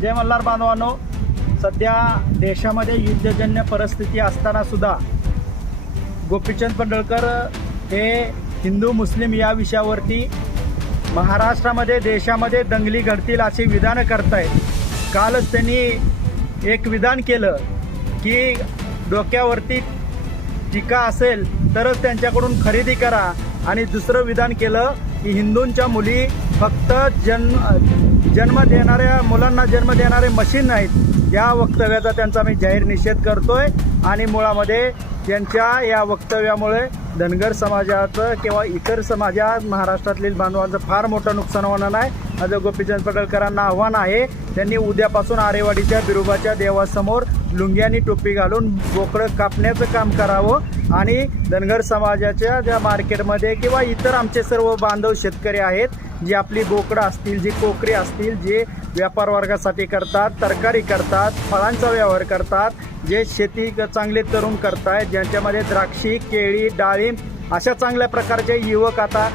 जय मल्हार बांधवांनो, सध्या देशामध्ये युद्धजन्य परिस्थिती असताना सुद्धा गोपीचंद पडळकर हे हिंदू मुस्लिम या विषयावरती महाराष्ट्रामध्ये देशामध्ये दंगली घडतील अशी विधानं करतायत. कालच त्यांनी एक विधान केलं की डोक्यावरती टीका असेल तरच त्यांच्याकडून खरेदी करा, आणि दुसरं विधान केलं की हिंदूंच्या मुली फक्त जन्म देणाऱ्या मुलांना जन्म देणारे मशीन नाहीत. या वक्तव्याचा त्यांचा मी जाहीर निषेध करतोय आणि मुळामध्ये त्यांच्या या वक्तव्यामुळे धनगर समाजाचं किंवा इतर समाजात महाराष्ट्रातील बांधवांचं फार मोठं नुकसान होणार नाही. माझं गोपीचंद पडळकरांना आव्हान आहे, त्यांनी उद्यापासून आरेवाडीच्या बिरोबाच्या देवासमोर लुंगी आणि टोपी घालून बोकडं कापण्याचं काम करावं आणि धनगर समाजाच्या ज्या मार्केटमध्ये किंवा इतर आमचे सर्व बांधव शेतकरी आहेत, जी आपली बोकडं असतील, जी कोकरी असतील, जे व्यापार वर्गासाठी करतात, तरकारी करतात, फळांचा व्यवहार करतात, जे शेती चांगले तरुण करतायत, ज्यांच्यामध्ये द्राक्षी, केळी, डाळिंब अशा चांगल्या प्रकारचे युवक आता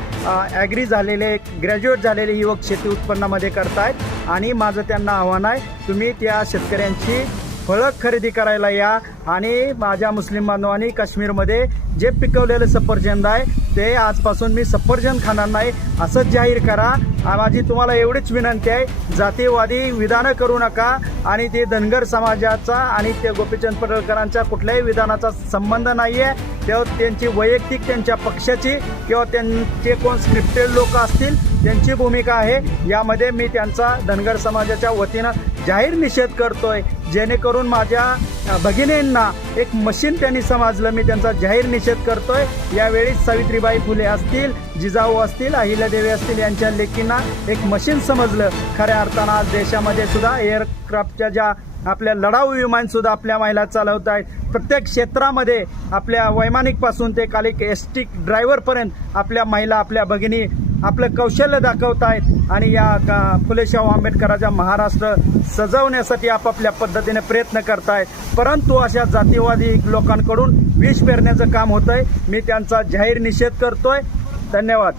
ॲग्री झालेले, ग्रॅज्युएट झालेले युवक शेती उत्पन्नामध्ये करतायत. आणि माझं त्यांना आव्हान आहे, तुम्ही त्या शेतकऱ्यांची फळं खरेदी करायला या आणि माझ्या मुस्लिम बांधवांनी काश्मीरमध्ये जे पिकवलेलं सफरचंद आहे ते आजपासून मी सफरचंद खाणार नाही असं जाहीर करा. माझी तुम्हाला एवढीच विनंती आहे, जातीवादी विधानं करू नका. आणि ते धनगर समाजाचा आणि ते गोपीचंद पडळकरांच्या कुठल्याही विधानाचा संबंध नाही आहे. तेव्हा त्यांची वैयक्तिक, त्यांच्या पक्षाची किंवा त्यांचे कोण स्क्रिप्टेड लोक असतील त्यांची भूमिका आहे. यामध्ये मी त्यांचा धनगर समाजाच्या वतीनं जाहीर निषेध करतोय. जेणेकरून माझ्या भगिनींना एक मशीन त्यांनी समजलं, मी त्यांचा जाहीर निषेध करतोय. यावेळी सावित्रीबाई फुले असतील, जिजाऊ असतील, अहिल्यादेवी असतील, यांच्या लेकींना एक मशीन समजलं. खऱ्या अर्थानं आज देशामध्ये सुद्धा एअरक्राफ्टच्या ज्या आपल्या लढाऊ विमान सुद्धा आपल्या महिला चालवत आहेत. प्रत्येक क्षेत्रामध्ये आपल्या वैमानिकपासून ते खाली एसटी ड्रायव्हरपर्यंत आपल्या महिला, आपल्या भगिनी आपलं कौशल्य दाखवत आहेत आणि या फुले शाहू आंबेडकरांचा महाराष्ट्र सजवण्यासाठी आपापल्या पद्धतीने प्रयत्न करत आहेत. परंतु अशा जातीवादी लोकांकडून विष पेरण्याचं काम होतंय. मी त्यांचा जाहीर निषेध करतोय. धन्यवाद.